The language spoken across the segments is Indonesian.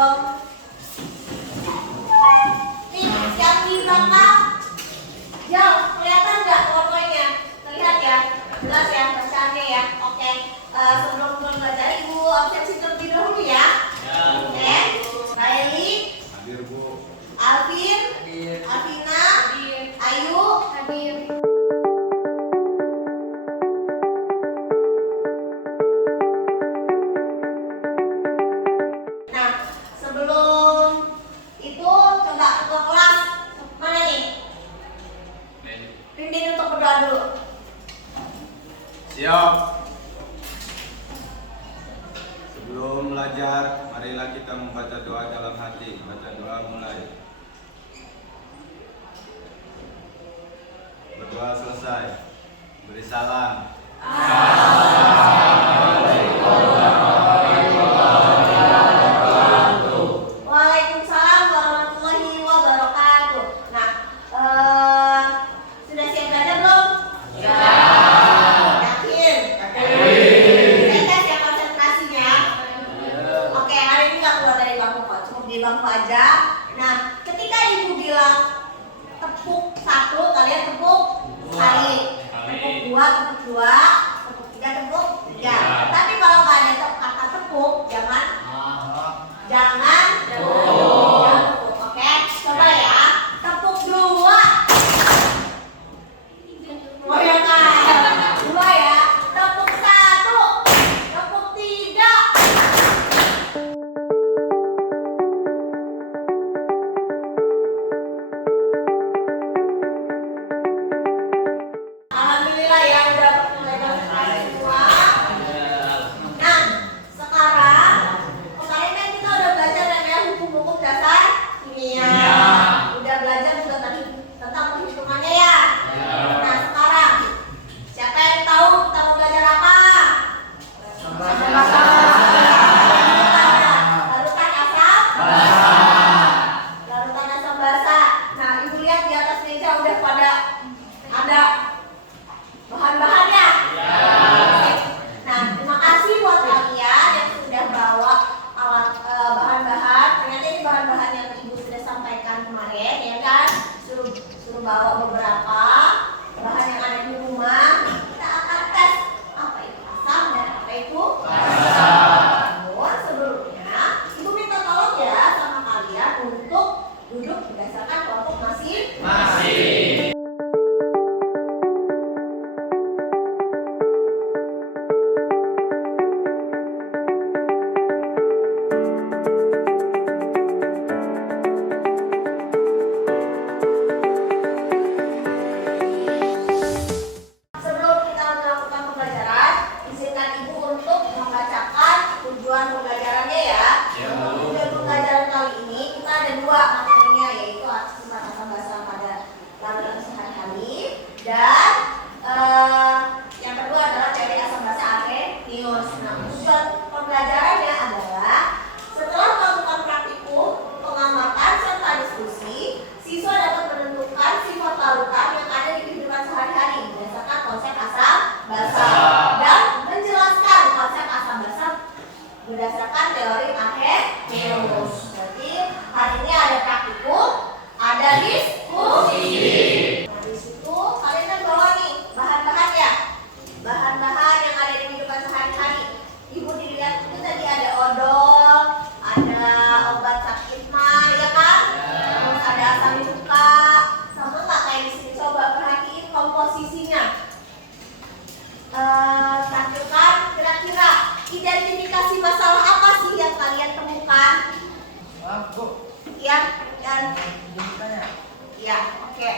belum? Nih, yang di belakang. Jauh, kelihatan nggak powerpointnya? Terlihat ya? Jelas ya bacaannya ya? Oke. Sebelum belajar, Ibu absensi terlebih dahulu ya? Oke. Kaeli. Hadir, Bu. Alvin. Hadir. Alvina. Hadir. Ayu. Hadir. Nah, sebelum itu coba ketua kelas mana nih? Pimpin untuk berdoa dulu. Siap. Sebelum belajar, marilah kita membaca doa dalam hati. Baca doa mulai. Berdoa selesai. Beri salam. Waalaikumsalam warahmatullahi wabarakatuh. Nah, sudah siap belajar belum? Yakin? Saya tes ya konsentrasinya. Oke, hari ini nggak keluar dari bangku kok, cukup di bangku aja. Nah, ketika ibu bilang tepuk satu, kalian tepuk sekali. Tepuk dua, tepuk dua. Tepuk tiga, tepuk tiga. Tapi kalau nggak ada kata tepuk, jangan tepuk. Oke, coba ya. Tepuk dua. Goyangkan. Dua ya. Tepuk satu. Tepuk tiga. Alhamdulillah ya udah mulai konsentrasi semua. Nah, sekarang kemarin kan kita udah belajar namanya hukum-hukum dasar kimia. Udah belajar juga tadi tentang perhitungannya ya. Nah, sekarang siapa yang tahu kita mau belajar apa? Larutan asam. Larutan asam basa. Nah, ibu lihat di atas meja udah pada ada bahan-bahannya. Nah, terima kasih buat kalian yang sudah bawa alat bahan-bahan. Ternyata ini bahan-bahan yang ibu sudah sampaikan kemarin, ya kan? Suruh bawa beberapa bahan yang ada di rumah. Kita akan tes apa itu asam dan apa itu basa. Namun sebelumnya, ibu minta tolong ya sama kalian untuk duduk berdasarkan kelompok masing-masing. Sebelum kita melakukan pembelajaran, izinkan ibu untuk membacakan tujuan pembelajarannya ya. Tujuan pembelajaran kali ini kita ada dua materinya, yaitu sifat asam basa pada larutan sehari-hari dan yang kedua adalah teori asam basa akhenius. Nah, tujuan pembelajarannya adalah setelah melakukan praktikum, pengamatan serta diskusi, siswa dapat menentukan sifat larutan yang ada di kehidupan sehari-hari berdasarkan konsep asam basa dan menjelaskan konsep asam basa berdasarkan teori akhenius. Jadi hari ini ada praktikum, ada diskusi. Nah, di situ kalian kan bawa nih bahan-bahan ya, bahan-bahan yang ada di kehidupan sehari-hari. Ibu dilihat itu tadi ada odol, ada obat sakit mah, ya kan? Terus ada asam cuka, sama nggak kayak di sini? Coba perhatiin komposisinya. Tampilkan kira-kira identifikasi masalah apa sih yang kalian temukan? Bu, Ya, dan ditanya. ya, oke.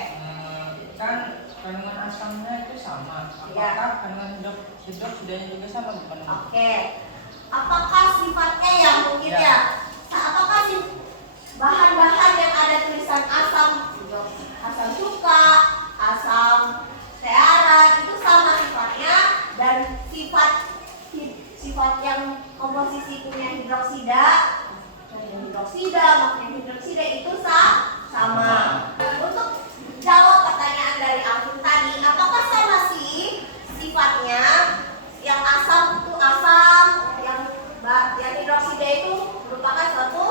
Kan kandungan asamnya itu sama. Iya. Apakah kandungan hidroksidanya juga sama, bukan? Oke. Apakah sifatnya yang mungkin Ya. ya? Apakah sih bahan-bahan yang ada tulisan asam, asam cuka, asam stearat itu sama sifatnya dan sifat yang komposisi punya hidroksida, magnesium hidroksida itu sama. Untuk jawab pertanyaan dari Alvin tadi, apakah sama sih sifatnya? Yang asam itu asam, yang hidroksida itu merupakan suatu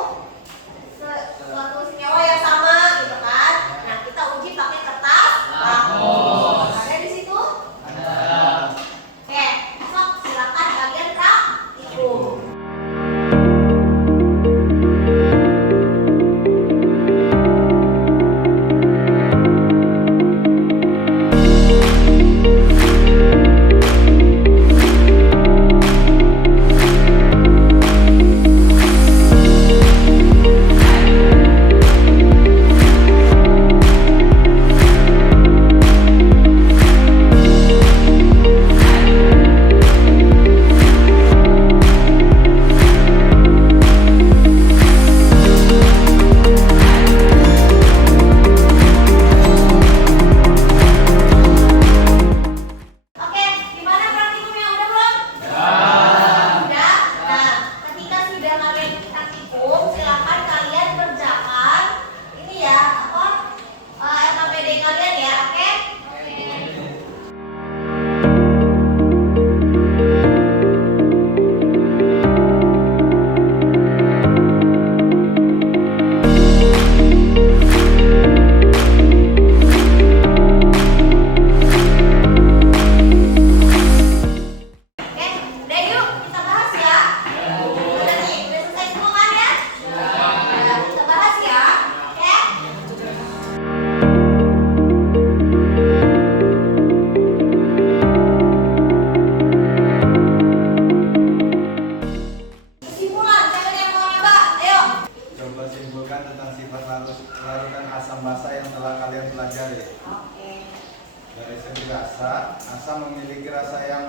asam memiliki rasa yang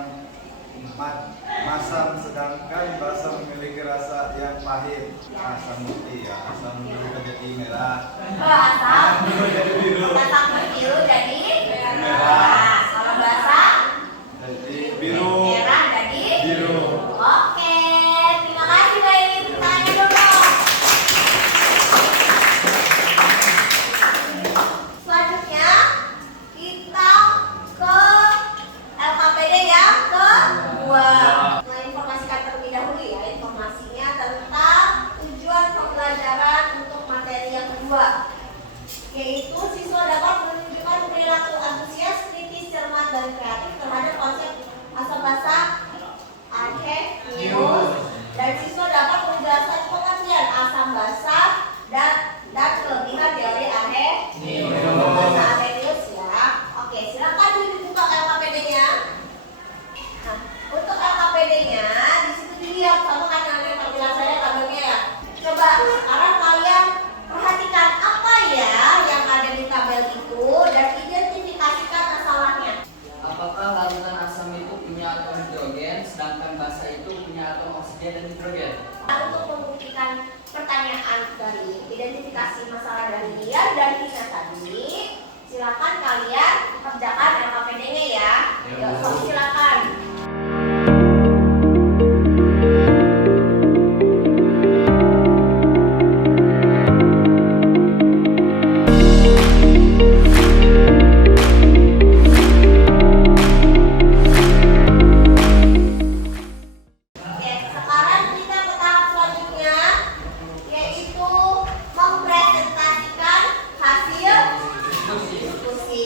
masam, sedangkan basa memiliki rasa yang pahit. Asam putih ya, asam berubah jadi merah. Asam biru jadi merah. Kalau basa Jadi biru. merah jadi Biru. Oke, terima kasih Mbak Ini. Tanya dulu. Selanjutnya kita ke LKPD yang kedua. Menginformasikan terlebih dahulu ya, informasinya tentang tujuan pembelajaran untuk materi yang kedua, yaitu siswa dapat menunjukkan perilaku antusias, kritis, cermat, dan kreatif terhadap konsep asam basa Arrhenius, dan siswa dapat menjelaskan pengertian asam basa dan kelebihan teori Arrhenius ya. Oke, silakan dibuka LKPD-nya. Nah, untuk LKPD-nya di situ dilihat sama kan nanti penjelasannya tabelnya ya. Coba sekarang kalian perhatikan apa ya yang ada di tabel itu dan identifikasikan masalahnya. Apakah larutan asam itu punya atom hidrogen, sedangkan basa itu punya atom oksigen dan hidrogen? Untuk membuktikan pertanyaan dari identifikasi masalah dari Lian dan Vina tadi, silakan kalian kerjakan LKPD-nya ya. Yuk, silakan. Oke, sekarang kita ke tahap selanjutnya, yaitu mempresentasikan hasil diskusi.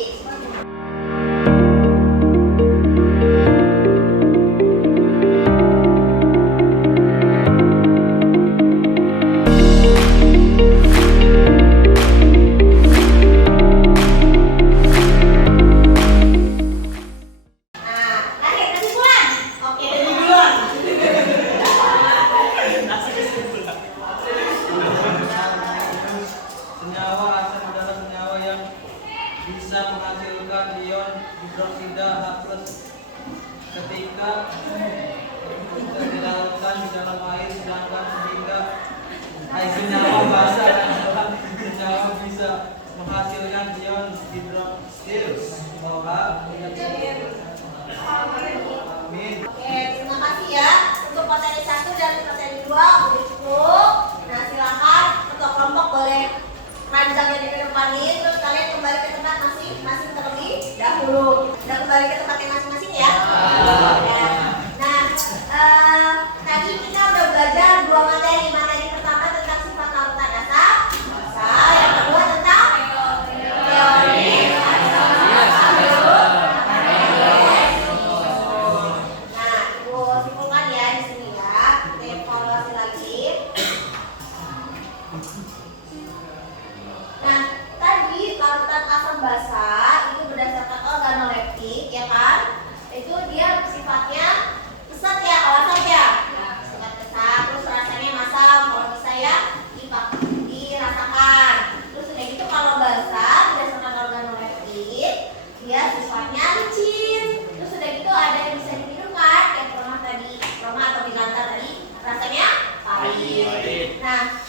Nah, akhir kesimpulan. Oke, kesimpulan. Senyawa asam adalah senyawa yang bisa menghasilkan ion hidroksida H+ ketika dilarutkan di dalam air, sedangkan senyawa basa adalah senyawa bisa menghasilkan ion hidroksil OH. Amin. Oke, terima kasih ya untuk materi 1 dan materi 2 udah cukup. Nah, silakan ketua kelompok boleh ranjangnya dikedepanin, terus kalian kembali ke tempat masing-masing terlebih dahulu. Udah kembali ke tempatnya masing-masing ya. Ya. Nah, tadi kita udah belajar 2 materi. Materi pertama tentang sifat larutan asam basa, yang kedua tentang teori asam basa. Nah, ibu simpulkan ya di sini ya. Kita evaluasi lagi. Nah, tadi larutan asam basa itu berdasarkan organoleptik ya kan? Itu dia sifatnya pesat ya, awas aja. Nah, sifat pesat, terus rasanya masam, kalau bisa ya dirasakan. Terus udah gitu kalau basa berdasarkan organoleptik dia sifatnya licin. Terus udah gitu ada yang bisa diminum kan? Yang pernah tadi, atau bilantar tadi rasanya pahit. Nah,